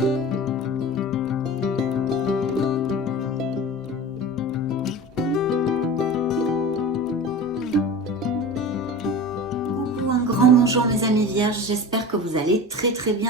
Un grand bonjour mes amis vierges, j'espère que vous allez très bien.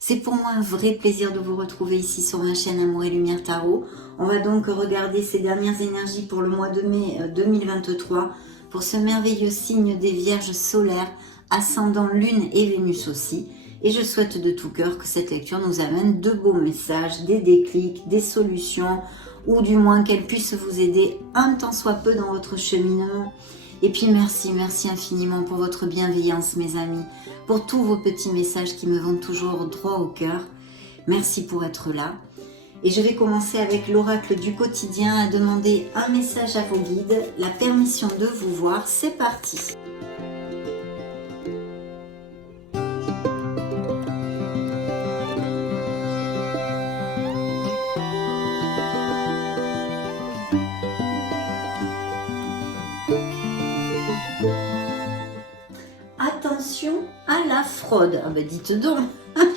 C'est pour moi un vrai plaisir de vous retrouver ici sur ma chaîne Amour et Lumière Tarot. On va donc regarder ces dernières énergies pour le mois de mai 2023 pour ce merveilleux signe des vierges solaires, ascendant Lune et Vénus aussi. Et je souhaite de tout cœur que cette lecture nous amène de beaux messages, des déclics, des solutions, ou du moins qu'elle puisse vous aider un tant soit peu dans votre cheminement. Et puis merci infiniment pour votre bienveillance mes amis, pour tous vos petits messages qui me vont toujours droit au cœur. Merci pour être là. Et je vais commencer avec l'oracle du quotidien à demander un message à vos guides, la permission de vous voir, c'est parti. Attention à la fraude. Ah ben dites donc,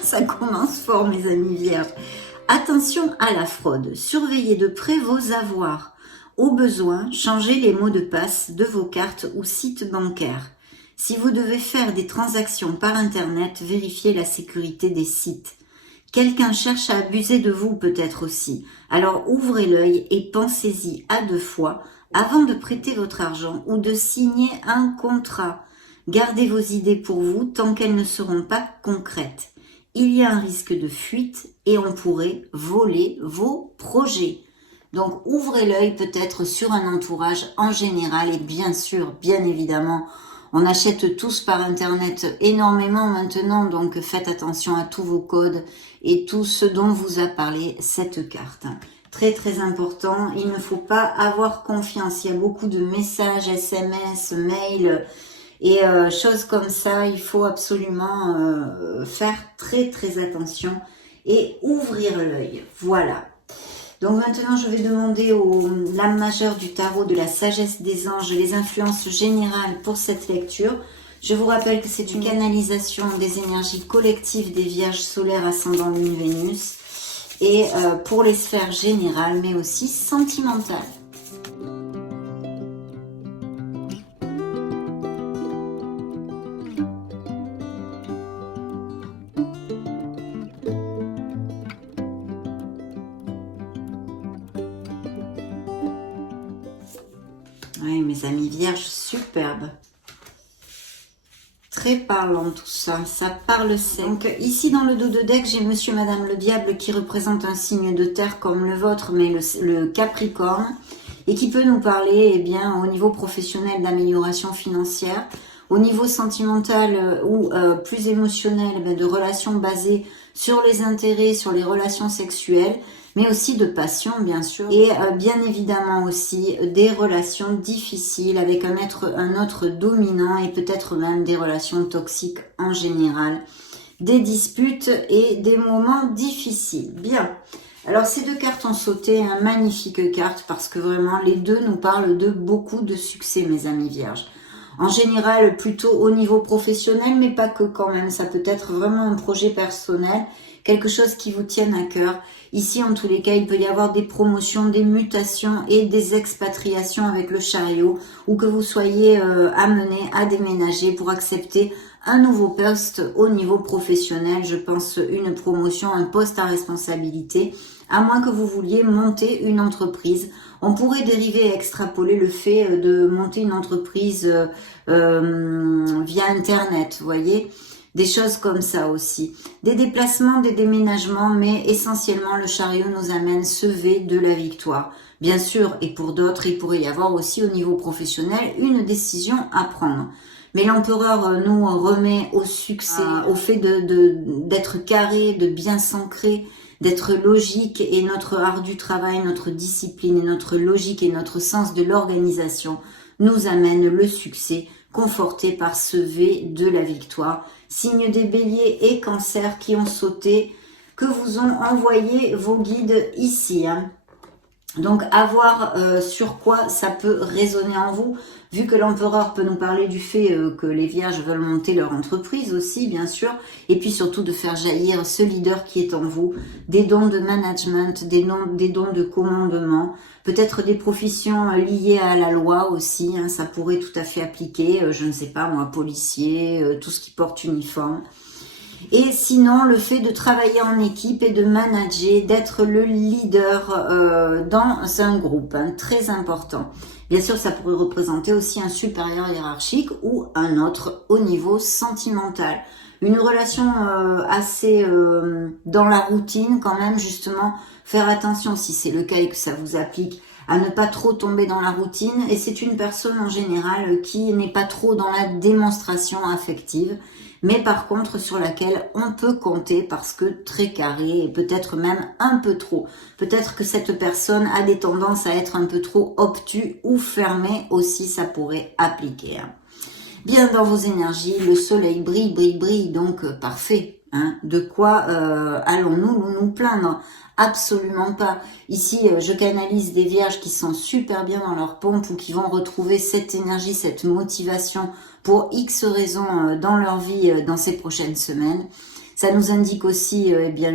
ça commence fort mes amis vierges. Attention à la fraude. Surveillez de près vos avoirs. Au besoin, changez les mots de passe de vos cartes ou sites bancaires. Si vous devez faire des transactions par internet, vérifiez la sécurité des sites. Quelqu'un cherche à abuser de vous peut-être aussi. Alors ouvrez l'œil et pensez-y à 2 fois avant de prêter votre argent ou de signer un contrat. Gardez vos idées pour vous tant qu'elles ne seront pas concrètes. Il y a un risque de fuite et on pourrait voler vos projets. Donc ouvrez l'œil peut-être sur un entourage en général et bien sûr, bien évidemment, on achète tous par internet énormément maintenant, donc faites attention à tous vos codes et tout ce dont vous a parlé cette carte. Très important, il ne faut pas avoir confiance, il y a beaucoup de messages, SMS, mails et choses comme ça, il faut absolument faire très attention et ouvrir l'œil. Voilà. Donc maintenant, je vais demander aux l'âme majeure du tarot de la sagesse des anges les influences générales pour cette lecture. Je vous rappelle que c'est une canalisation des énergies collectives des vierges solaires ascendant Lune Vénus et pour les sphères générales mais aussi sentimentales. Oui, mes amis vierges, superbe. Très parlant tout ça, ça parle sec. Donc ici dans le dos de deck, j'ai monsieur, madame le diable qui représente un signe de terre comme le vôtre, mais le Capricorne, et qui peut nous parler bien, au niveau professionnel d'amélioration financière, au niveau sentimental ou plus émotionnel, de relations basées sur les intérêts, sur les relations sexuelles, mais aussi de passion bien sûr, et bien évidemment aussi des relations difficiles avec un autre dominant et peut-être même des relations toxiques en général, des disputes et des moments difficiles. Bien, alors ces 2 cartes ont sauté, une magnifique carte parce que vraiment les deux nous parlent de beaucoup de succès mes amis vierges. En général plutôt au niveau professionnel mais pas que quand même, ça peut être vraiment un projet personnel, quelque chose qui vous tienne à cœur. Ici, en tous les cas, il peut y avoir des promotions, des mutations et des expatriations avec le chariot ou que vous soyez amené à déménager pour accepter un nouveau poste au niveau professionnel. Je pense une promotion, un poste à responsabilité, à moins que vous vouliez monter une entreprise. On pourrait dériver et extrapoler le fait de monter une entreprise via Internet, vous voyez. Des choses comme ça aussi. Des déplacements, des déménagements, mais essentiellement le chariot nous amène ce V de la victoire. Bien sûr, et pour d'autres, il pourrait y avoir aussi au niveau professionnel une décision à prendre. Mais l'empereur nous remet au succès, au fait d'être carré, de bien s'ancrer, d'être logique, et notre art du travail, notre discipline, et notre logique et notre sens de l'organisation nous amène le succès, conforté par ce V de la victoire. Signe des béliers et cancers qui ont sauté, que vous ont envoyé vos guides ici. Donc, à voir sur quoi ça peut résonner en vous, vu que l'empereur peut nous parler du fait que les vierges veulent monter leur entreprise aussi, bien sûr, et puis surtout de faire jaillir ce leader qui est en vous, des dons de management, des dons de commandement, peut-être des professions liées à la loi aussi, hein, ça pourrait tout à fait appliquer, je ne sais pas moi, policier, tout ce qui porte uniforme. Et sinon, le fait de travailler en équipe et de manager, d'être le leader dans un groupe, hein, très important. Bien sûr, ça pourrait représenter aussi un supérieur hiérarchique ou un autre au niveau sentimental. Une relation assez dans la routine quand même, justement, faire attention si c'est le cas et que ça vous applique à ne pas trop tomber dans la routine. Et c'est une personne en général qui n'est pas trop dans la démonstration affective, mais par contre sur laquelle on peut compter parce que très carré et peut-être même un peu trop. Peut-être que cette personne a des tendances à être un peu trop obtus ou fermée aussi, ça pourrait appliquer. Bien dans vos énergies, le soleil brille, brille, brille, donc parfait. Hein. De quoi allons-nous nous plaindre? Absolument pas. Ici, je canalise des vierges qui sont super bien dans leur pompe ou qui vont retrouver cette énergie, cette motivation pour X raisons dans leur vie dans ces prochaines semaines. Ça nous indique aussi eh bien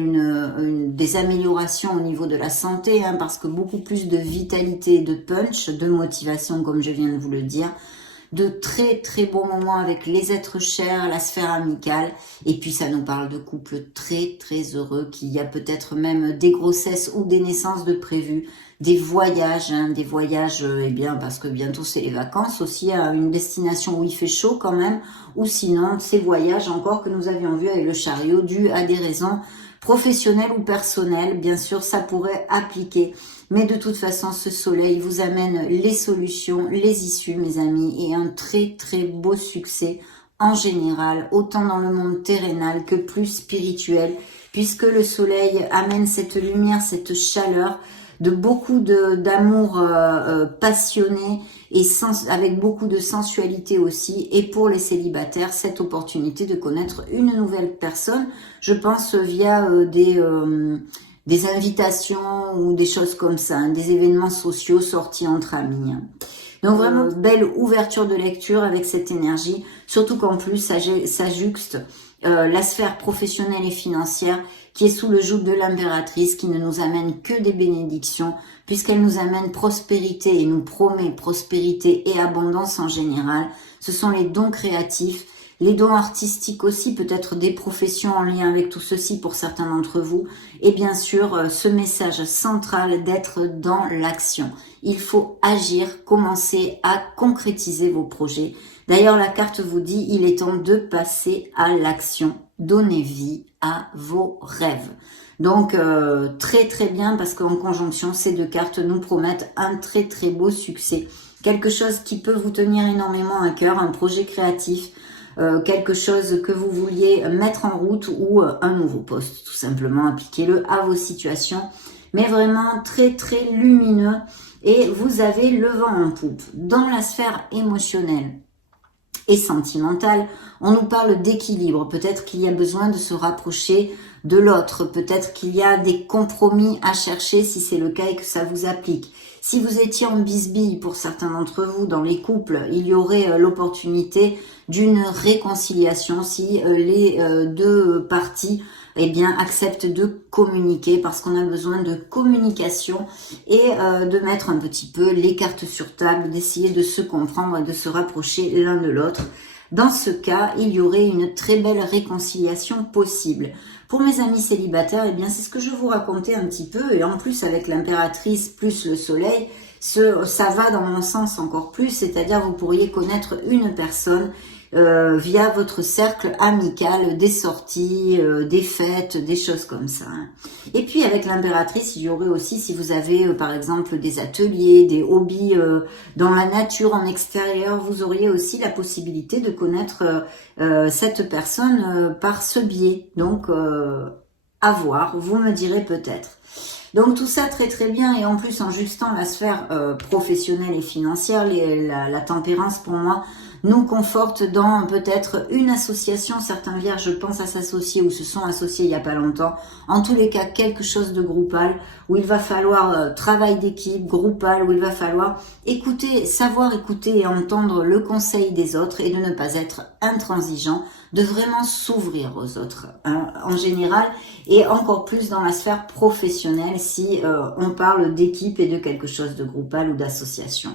des améliorations au niveau de la santé, hein, parce que beaucoup plus de vitalité, de punch, de motivation, comme je viens de vous le dire, de très très bons moments avec les êtres chers, la sphère amicale, et puis ça nous parle de couples très très heureux, qu'il y a peut-être même des grossesses ou des naissances de prévues, des voyages, hein, eh bien parce que bientôt c'est les vacances aussi, à une destination où il fait chaud quand même, ou sinon ces voyages encore que nous avions vus avec le chariot, dus à des raisons professionnelles ou personnelles, bien sûr ça pourrait appliquer. Mais de toute façon, ce soleil vous amène les solutions, les issues, mes amis, et un très très beau succès en général, autant dans le monde terrénal que plus spirituel, puisque le soleil amène cette lumière, cette chaleur, de beaucoup d'amour passionné et avec beaucoup de sensualité aussi. Et pour les célibataires, cette opportunité de connaître une nouvelle personne, je pense via des invitations ou des choses comme ça, hein, des événements sociaux sortis entre amis. Donc vraiment, belle ouverture de lecture avec cette énergie, surtout qu'en plus, ça juxte la sphère professionnelle et financière qui est sous le joug de l'impératrice, qui ne nous amène que des bénédictions, puisqu'elle nous amène prospérité et nous promet prospérité et abondance en général. Ce sont les dons créatifs, les dons artistiques aussi, peut-être des professions en lien avec tout ceci pour certains d'entre vous. Et bien sûr, ce message central d'être dans l'action. Il faut agir, commencer à concrétiser vos projets. D'ailleurs, la carte vous dit, il est temps de passer à l'action. Donnez vie à vos rêves. Donc, très très bien, parce qu'en conjonction, ces deux cartes nous promettent un très très beau succès. Quelque chose qui peut vous tenir énormément à cœur, un projet créatif, quelque chose que vous vouliez mettre en route ou un nouveau poste, tout simplement, appliquez-le à vos situations, mais vraiment très très lumineux et vous avez le vent en poupe. Dans la sphère émotionnelle et sentimentale, on nous parle d'équilibre, peut-être qu'il y a besoin de se rapprocher de l'autre, peut-être qu'il y a des compromis à chercher si c'est le cas et que ça vous applique. Si vous étiez en bisbille pour certains d'entre vous dans les couples, il y aurait l'opportunité d'une réconciliation si les deux parties eh bien, acceptent de communiquer parce qu'on a besoin de communication et de mettre un petit peu les cartes sur table, d'essayer de se comprendre et de se rapprocher l'un de l'autre. Dans ce cas, il y aurait une très belle réconciliation possible. Pour mes amis célibataires, eh bien, c'est ce que je vous racontais un petit peu, et en plus avec l'impératrice plus le soleil, ça va dans mon sens encore plus, c'est-à-dire vous pourriez connaître une personne via votre cercle amical, des sorties, des fêtes, des choses comme ça. Hein. Et puis avec l'impératrice, il y aurait aussi, si vous avez par exemple des ateliers, des hobbies dans la nature, en extérieur, vous auriez aussi la possibilité de connaître cette personne par ce biais. Donc à voir, vous me direz peut-être. Donc tout ça très très bien, et en plus en justant la sphère professionnelle et financière, la tempérance pour moi nous conforte dans peut-être une association. Certains vierges pensent à s'associer ou se sont associés il n'y a pas longtemps. En tous les cas, quelque chose de groupal, où il va falloir travail d'équipe, groupal, où il va falloir écouter, savoir écouter et entendre le conseil des autres et de ne pas être intransigeant, de vraiment s'ouvrir aux autres hein, en général et encore plus dans la sphère professionnelle si on parle d'équipe et de quelque chose de groupal ou d'association.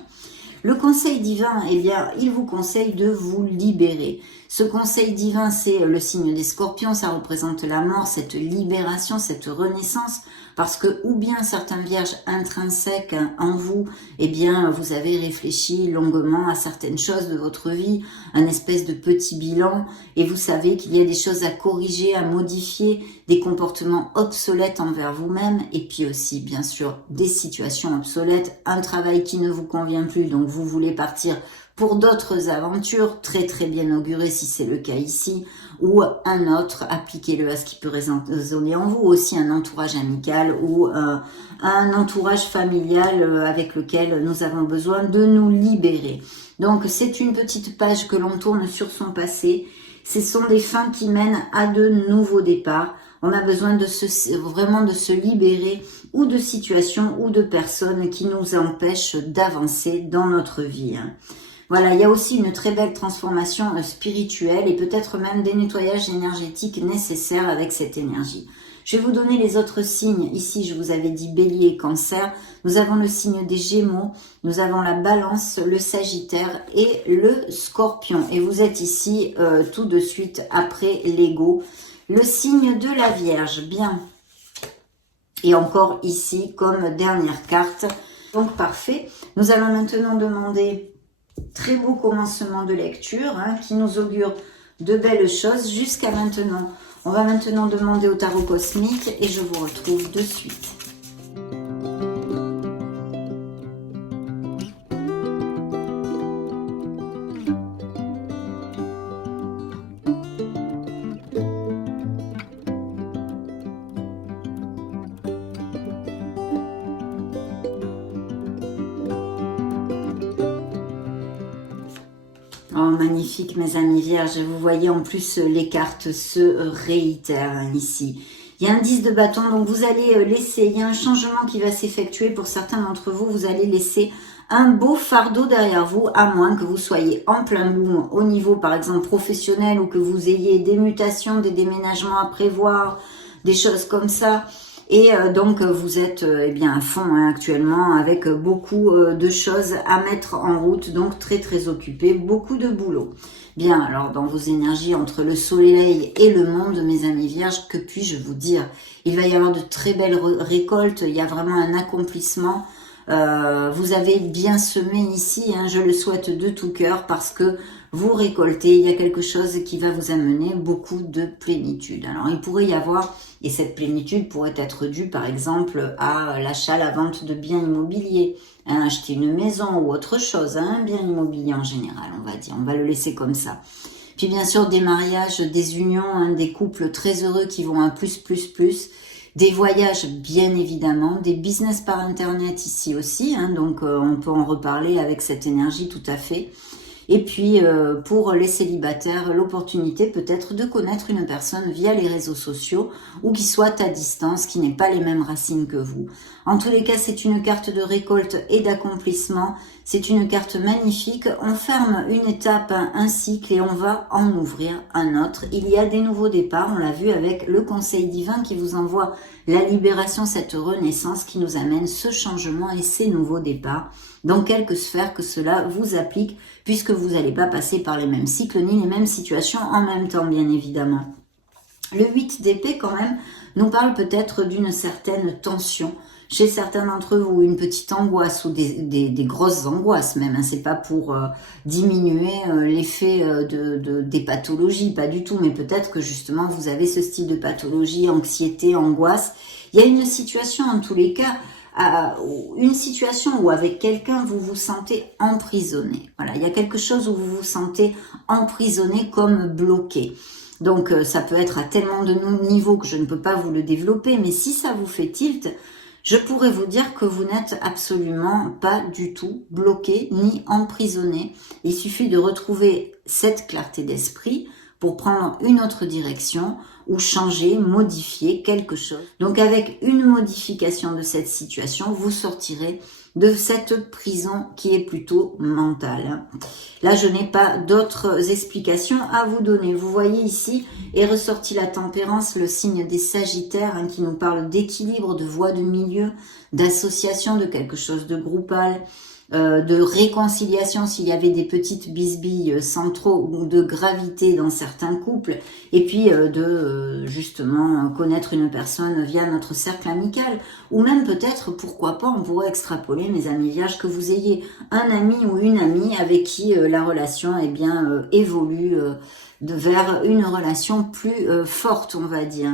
Le conseil divin, eh bien, il vous conseille de vous libérer. Ce conseil divin, c'est le signe des scorpions, ça représente la mort, cette libération, cette renaissance, parce que ou bien certains vierges intrinsèques en vous, eh bien, vous avez réfléchi longuement à certaines choses de votre vie, un espèce de petit bilan, et vous savez qu'il y a des choses à corriger, à modifier, des comportements obsolètes envers vous-même, et puis aussi, bien sûr, des situations obsolètes, un travail qui ne vous convient plus, donc vous voulez partir pour d'autres aventures, très très bien augurées si c'est le cas ici, ou un autre, appliquez-le à ce qui peut résonner en vous, aussi un entourage amical ou un entourage familial avec lequel nous avons besoin de nous libérer. Donc c'est une petite page que l'on tourne sur son passé, ce sont des fins qui mènent à de nouveaux départs. On a besoin de vraiment de se libérer ou de situations ou de personnes qui nous empêchent d'avancer dans notre vie. Voilà, il y a aussi une très belle transformation spirituelle et peut-être même des nettoyages énergétiques nécessaires avec cette énergie. Je vais vous donner les autres signes. Ici, je vous avais dit Bélier et Cancer. Nous avons le signe des Gémeaux, nous avons la Balance, le Sagittaire et le Scorpion. Et vous êtes ici tout de suite après l'Ego. Le signe de la Vierge, bien. Et encore ici, comme dernière carte. Donc, parfait. Nous allons maintenant demander... Très beau commencement de lecture hein, qui nous augure de belles choses jusqu'à maintenant. On va maintenant demander au tarot cosmique et je vous retrouve de suite. Oh, magnifique mes amis vierges, vous voyez en plus les cartes se réitèrent ici. Il y a un 10 de bâton, donc vous allez laisser, il y a un changement qui va s'effectuer pour certains d'entre vous, vous allez laisser un beau fardeau derrière vous, à moins que vous soyez en plein boom au niveau par exemple professionnel ou que vous ayez des mutations, des déménagements à prévoir, des choses comme ça. Et donc vous êtes eh bien à fond hein, actuellement avec beaucoup de choses à mettre en route, donc très très occupé, beaucoup de boulot. Bien, alors dans vos énergies entre le soleil et le monde, mes amis vierges, que puis-je vous dire? Il va y avoir de très belles récoltes, il y a vraiment un accomplissement. Vous avez bien semé ici, hein, je le souhaite de tout cœur parce que vous récoltez, il y a quelque chose qui va vous amener beaucoup de plénitude. Alors il pourrait y avoir, et cette plénitude pourrait être due par exemple à l'achat, la vente de biens immobiliers, hein, acheter une maison ou autre chose, hein, un bien immobilier en général on va dire, on va le laisser comme ça. Puis bien sûr des mariages, des unions, hein, des couples très heureux qui vont à plus, des voyages bien évidemment, des business par internet ici aussi, hein, donc on peut en reparler avec cette énergie tout à fait. Et puis, pour les célibataires, l'opportunité peut-être de connaître une personne via les réseaux sociaux ou qui soit à distance, qui n'ait pas les mêmes racines que vous. En tous les cas, c'est une carte de récolte et d'accomplissement. C'est une carte magnifique. On ferme une étape, un cycle et on va en ouvrir un autre. Il y a des nouveaux départs, on l'a vu avec le conseil divin qui vous envoie la libération, cette renaissance qui nous amène ce changement et ces nouveaux départs. Dans quelque sphère que cela vous applique, puisque vous n'allez pas passer par les mêmes cycles ni les mêmes situations en même temps, bien évidemment. Le 8 d'épée, quand même, nous parle peut-être d'une certaine tension chez certains d'entre vous, une petite angoisse ou des grosses angoisses même. Hein. C'est pas pour diminuer l'effet des pathologies, pas du tout, mais peut-être que justement vous avez ce style de pathologie, anxiété, angoisse. Il y a une situation en tous les cas, une situation où avec quelqu'un vous vous sentez emprisonné. Voilà, il y a quelque chose où vous vous sentez emprisonné comme bloqué. Donc ça peut être à tellement de niveaux que je ne peux pas vous le développer, mais si ça vous fait tilt, je pourrais vous dire que vous n'êtes absolument pas du tout bloqué ni emprisonné. Il suffit de retrouver cette clarté d'esprit pour prendre une autre direction ou changer, modifier quelque chose. Donc avec une modification de cette situation, vous sortirez de cette prison qui est plutôt mentale. Là, je n'ai pas d'autres explications à vous donner. Vous voyez ici est ressorti la tempérance, le signe des Sagittaires, hein, qui nous parle d'équilibre, de voie de milieu, d'association, de quelque chose de groupal, de réconciliation s'il y avait des petites bisbilles sans trop ou de gravité dans certains couples, et puis de justement connaître une personne via notre cercle amical, ou même peut-être, pourquoi pas, on pourrait extrapoler, mes amis vierges, que vous ayez un ami ou une amie avec qui la relation évolue vers une relation plus forte, on va dire.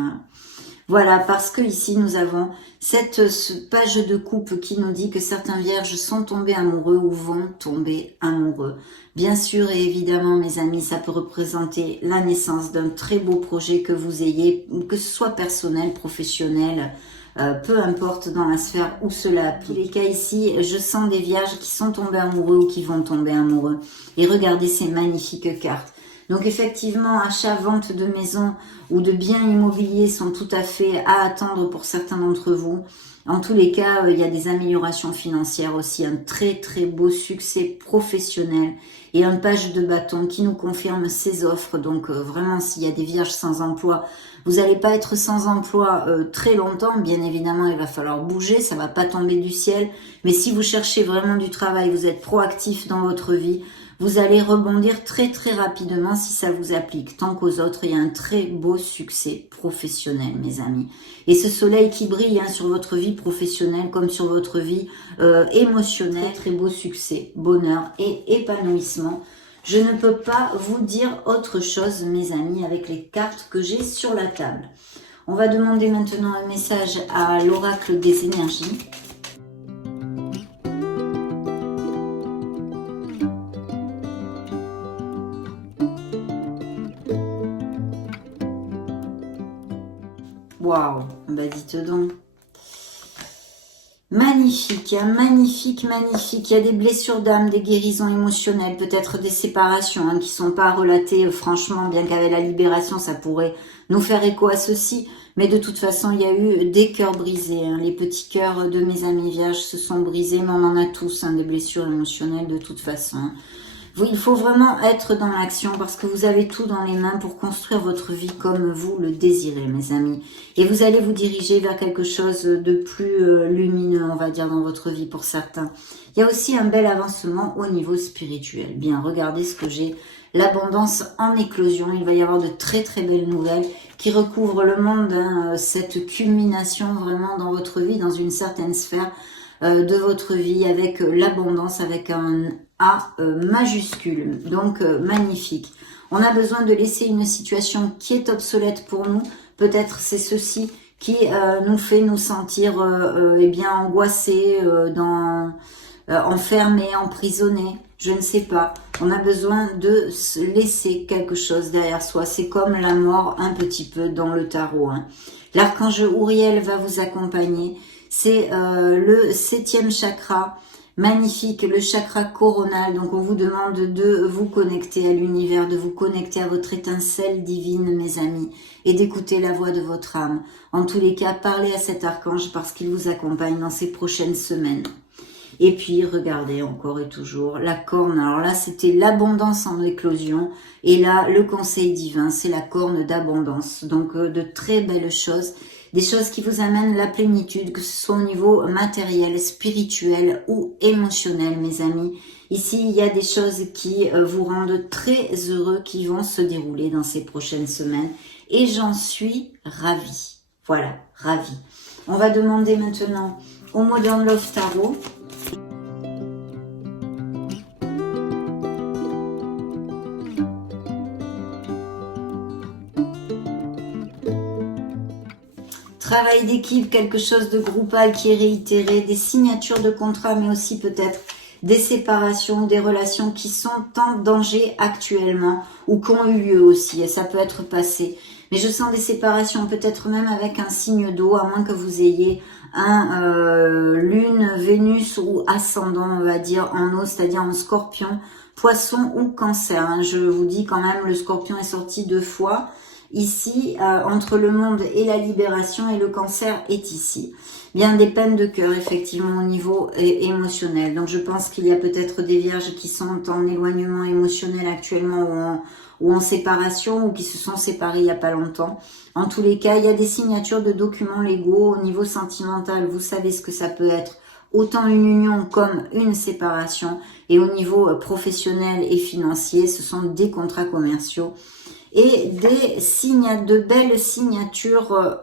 Voilà, parce que ici nous avons cette page de coupe qui nous dit que certains vierges sont tombés amoureux ou vont tomber amoureux. Bien sûr et évidemment, mes amis, ça peut représenter la naissance d'un très beau projet que vous ayez, que ce soit personnel, professionnel, peu importe dans la sphère où cela applique. Dans tous les cas ici, je sens des vierges qui sont tombés amoureux ou qui vont tomber amoureux. Et regardez ces magnifiques cartes. Donc effectivement, achat, vente de maison ou de biens immobiliers sont tout à fait à attendre pour certains d'entre vous. En tous les cas, il y a des améliorations financières aussi, un très très beau succès professionnel et un page de bâton qui nous confirme ces offres. Donc vraiment, s'il y a des vierges sans emploi, vous n'allez pas être sans emploi très longtemps. Bien évidemment, il va falloir bouger, ça va pas tomber du ciel. Mais si vous cherchez vraiment du travail, vous êtes proactif dans votre vie, vous allez rebondir très très rapidement si ça vous applique. Tant qu'aux autres, il y a un très beau succès professionnel, mes amis. Et ce soleil qui brille sur votre vie professionnelle comme sur votre vie émotionnelle, très beau succès, bonheur et épanouissement. Je ne peux pas vous dire autre chose, mes amis, avec les cartes que j'ai sur la table. On va demander maintenant un message à l'oracle des énergies. Waouh, bah dites donc. Magnifique, hein, magnifique, magnifique. Il y a des blessures d'âme, des guérisons émotionnelles, peut-être des séparations qui ne sont pas relatées franchement, bien qu'avec la libération, ça pourrait nous faire écho à ceci. Mais de toute façon, il y a eu des cœurs brisés. Hein. Les petits cœurs de mes amis vierges se sont brisés, mais on en a tous des blessures émotionnelles de toute façon. Il faut vraiment être dans l'action parce que vous avez tout dans les mains pour construire votre vie comme vous le désirez, mes amis. Et vous allez vous diriger vers quelque chose de plus lumineux, on va dire, dans votre vie pour certains. Il y a aussi un bel avancement au niveau spirituel. Bien, regardez ce que j'ai. L'abondance en éclosion. Il va y avoir de très très belles nouvelles qui recouvrent le monde. Cette culmination vraiment dans votre vie, dans une certaine sphère de votre vie avec l'abondance, avec un A majuscule, donc magnifique. On a besoin de laisser une situation qui est obsolète pour nous, peut-être c'est ceci qui nous fait nous sentir angoissés, enfermés, emprisonnés, je ne sais pas. On a besoin de se laisser quelque chose derrière soi, c'est comme la mort un petit peu dans le tarot. Hein. L'archange Uriel va vous accompagner. C'est le 7e chakra, magnifique, le chakra coronal. Donc on vous demande de vous connecter à l'univers, de vous connecter à votre étincelle divine, mes amis, et d'écouter la voix de votre âme. En tous les cas, parlez à cet archange parce qu'il vous accompagne dans ces prochaines semaines. Et puis, regardez encore et toujours, la corne. Alors là, c'était l'abondance en éclosion. Et là, le conseil divin, c'est la corne d'abondance. Donc, de très belles choses. Des choses qui vous amènent la plénitude, que ce soit au niveau matériel, spirituel ou émotionnel, mes amis. Ici, il y a des choses qui vous rendent très heureux, qui vont se dérouler dans ces prochaines semaines. Et j'en suis ravie. Voilà, ravie. On va demander maintenant au Modern Love Tarot. Travail d'équipe, quelque chose de groupal qui est réitéré, des signatures de contrats, mais aussi peut-être des séparations, des relations qui sont en danger actuellement ou qui ont eu lieu aussi, et ça peut être passé. Mais je sens des séparations, peut-être même avec un signe d'eau, à moins que vous ayez un lune, Vénus ou ascendant, on va dire, en eau, c'est-à-dire en scorpion, poisson ou cancer. Hein. Je vous dis quand même, le scorpion est sorti 2 fois. Ici, entre le monde et la libération, et le cancer est ici. Bien des peines de cœur, effectivement, au niveau émotionnel. Donc, je pense qu'il y a peut-être des vierges qui sont en éloignement émotionnel actuellement ou en séparation ou qui se sont séparés il n'y a pas longtemps. En tous les cas, il y a des signatures de documents légaux au niveau sentimental. Vous savez ce que ça peut être. Autant une union comme une séparation. Et au niveau professionnel et financier, ce sont des contrats commerciaux. Et de belles signatures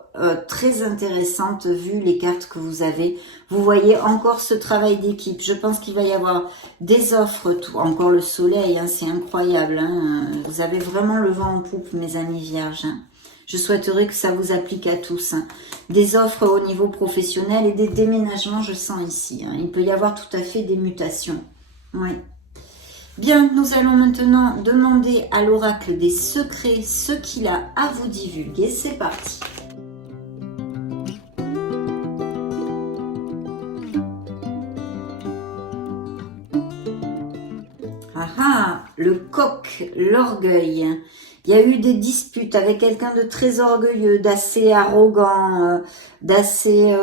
très intéressantes vu les cartes que vous avez. Vous voyez encore ce travail d'équipe. Je pense qu'il va y avoir des offres, encore le soleil, hein, c'est incroyable. Hein. Vous avez vraiment le vent en poupe, mes amis vierges. Hein. Je souhaiterais que ça vous applique à tous. Hein. Des offres au niveau professionnel et des déménagements, je sens ici. Hein. Il peut y avoir tout à fait des mutations. Oui. Bien, nous allons maintenant demander à l'oracle des secrets ce qu'il a à vous divulguer. C'est parti. Ah ah, le coq, l'orgueil. Il y a eu des disputes avec quelqu'un de très orgueilleux, d'assez arrogant, d'assez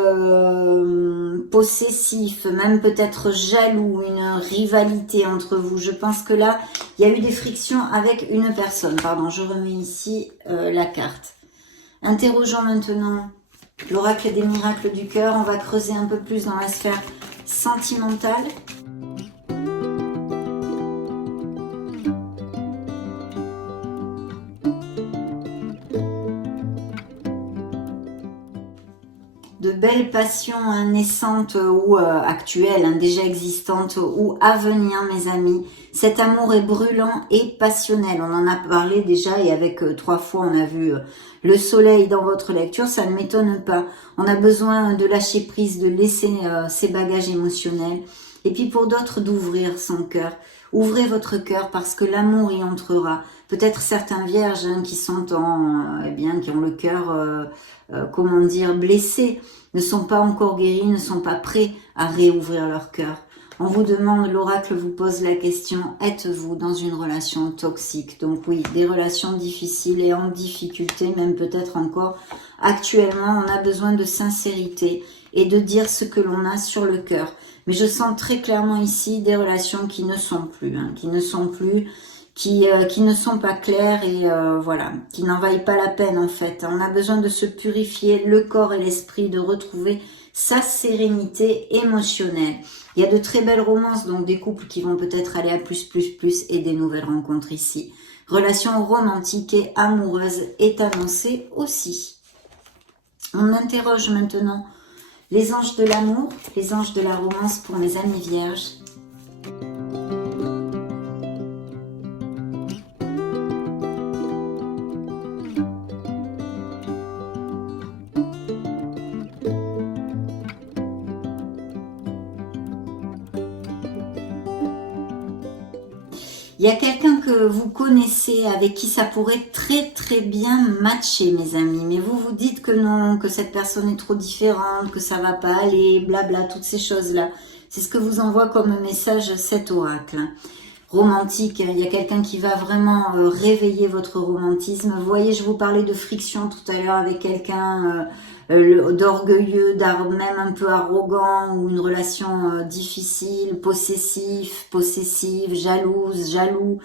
possessif, même peut-être jaloux, une rivalité entre vous. Je pense que là, il y a eu des frictions avec une personne. Pardon, je remets ici la carte. Interrogeons maintenant l'oracle des miracles du cœur. On va creuser un peu plus dans la sphère sentimentale. De belles passions naissantes ou actuelles, hein, déjà existantes ou à venir, mes amis. Cet amour est brûlant et passionnel. On en a parlé déjà et avec 3 fois on a vu le soleil dans votre lecture. Ça ne m'étonne pas. On a besoin de lâcher prise, de laisser ses bagages émotionnels. Et puis pour d'autres, d'ouvrir son cœur. Ouvrez votre cœur parce que l'amour y entrera. Peut-être certains vierges hein, qui sont qui ont le cœur, comment dire, blessé, ne sont pas encore guéris, ne sont pas prêts à réouvrir leur cœur. On vous demande, l'oracle vous pose la question, êtes-vous dans une relation toxique? Donc oui, des relations difficiles et en difficulté, même peut-être encore actuellement, on a besoin de sincérité et de dire ce que l'on a sur le cœur. Mais je sens très clairement ici des relations qui ne sont plus, hein, qui ne sont pas claires et voilà, qui n'en vaillent pas la peine en fait. On a besoin de se purifier le corps et l'esprit, de retrouver sa sérénité émotionnelle. Il y a de très belles romances, donc des couples qui vont peut-être aller à plus et des nouvelles rencontres ici. Relation romantique et amoureuse est annoncée aussi. On interroge maintenant les anges de l'amour, les anges de la romance pour mes amis vierges. Il y a quelqu'un que vous connaissez, avec qui ça pourrait très bien matcher, mes amis. Mais vous vous dites que non, que cette personne est trop différente, que ça va pas aller, blabla, toutes ces choses-là. C'est ce que vous envoie comme message cet oracle. Romantique, il y a quelqu'un qui va vraiment réveiller votre romantisme. Vous voyez, je vous parlais de friction tout à l'heure avec quelqu'un d'orgueilleux, même un peu arrogant, ou une relation difficile, possessive, jalouse, jaloux.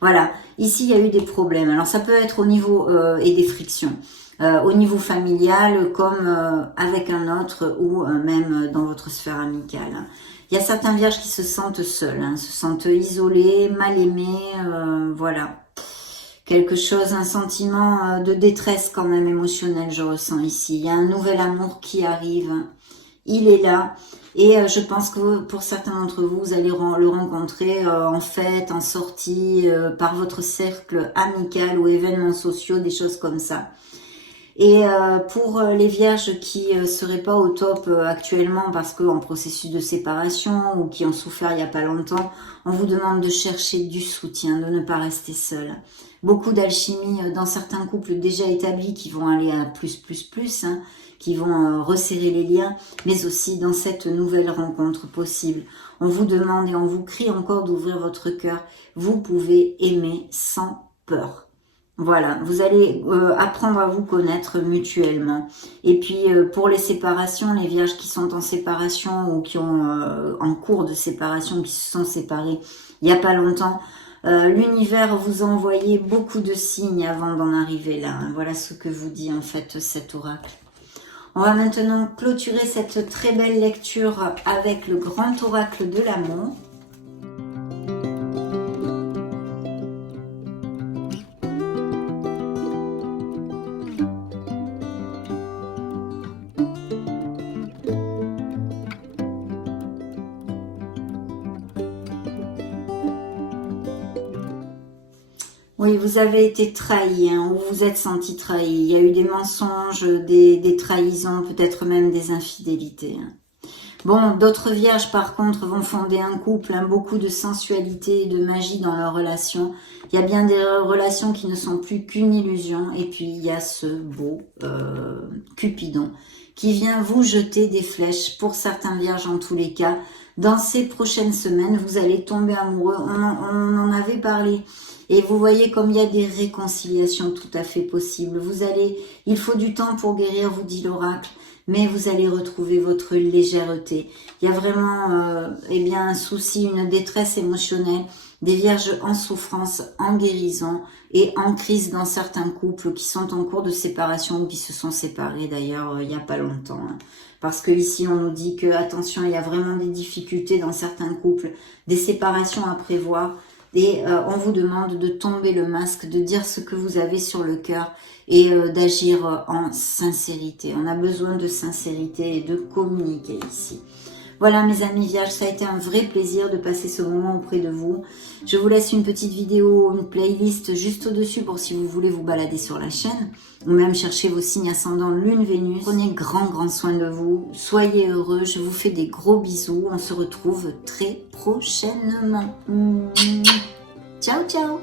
Voilà, ici il y a eu des problèmes. Alors ça peut être au niveau et des frictions. Au niveau familial, comme avec un autre, ou même dans votre sphère amicale. Il y a certains vierges qui se sentent seuls, hein, se sentent isolés, mal aimés, voilà. Quelque chose, un sentiment de détresse quand même émotionnelle, je ressens ici. Il y a un nouvel amour qui arrive, il est là. Et je pense que pour certains d'entre vous, vous allez le rencontrer en fête, en sortie, par votre cercle amical ou événements sociaux, des choses comme ça. Et pour les vierges qui seraient pas au top actuellement parce qu'en processus de séparation ou qui ont souffert il y a pas longtemps, on vous demande de chercher du soutien, de ne pas rester seul. beaucoup d'alchimie dans certains couples déjà établis qui vont aller à plus, hein, qui vont resserrer les liens, mais aussi dans cette nouvelle rencontre possible. On vous demande et on vous crie encore d'ouvrir votre cœur. Vous pouvez aimer sans peur. Voilà, vous allez apprendre à vous connaître mutuellement. Et puis pour les séparations, les vierges qui sont en séparation ou qui ont en cours de séparation, qui se sont séparés il n'y a pas longtemps, l'univers vous a envoyé beaucoup de signes avant d'en arriver là. Voilà ce que vous dit en fait cet oracle. On va maintenant clôturer cette très belle lecture avec le grand oracle de l'amour. Oui, vous avez été trahi, hein, ou vous vous êtes senti trahi. Il y a eu des mensonges, des trahisons, peut-être même des infidélités. Hein. Bon, d'autres vierges, par contre, vont fonder un couple, hein, beaucoup de sensualité et de magie dans leur relation. Il y a bien des relations qui ne sont plus qu'une illusion. Et puis, il y a ce beau Cupidon qui vient vous jeter des flèches, pour certains vierges en tous les cas. Dans ces prochaines semaines, vous allez tomber amoureux. On en avait parlé. Et vous voyez comme il y a des réconciliations tout à fait possibles. Il faut du temps pour guérir, vous dit l'oracle, mais vous allez retrouver votre légèreté. Il y a vraiment eh bien, un souci, une détresse émotionnelle, des vierges en souffrance, en guérison et en crise dans certains couples qui sont en cours de séparation ou qui se sont séparés d'ailleurs il n'y a pas longtemps. Hein. Parce que ici on nous dit que, attention, il y a vraiment des difficultés dans certains couples, des séparations à prévoir. Et on vous demande de tomber le masque, de dire ce que vous avez sur le cœur et d'agir en sincérité. On a besoin de sincérité et de communiquer ici. Voilà mes amis vierges, ça a été un vrai plaisir de passer ce moment auprès de vous. Je vous laisse une petite vidéo, une playlist juste au-dessus pour si vous voulez vous balader sur la chaîne ou même chercher vos signes ascendants Lune, Vénus. Prenez grand soin de vous, soyez heureux, je vous fais des gros bisous. On se retrouve très prochainement. Ciao, ciao.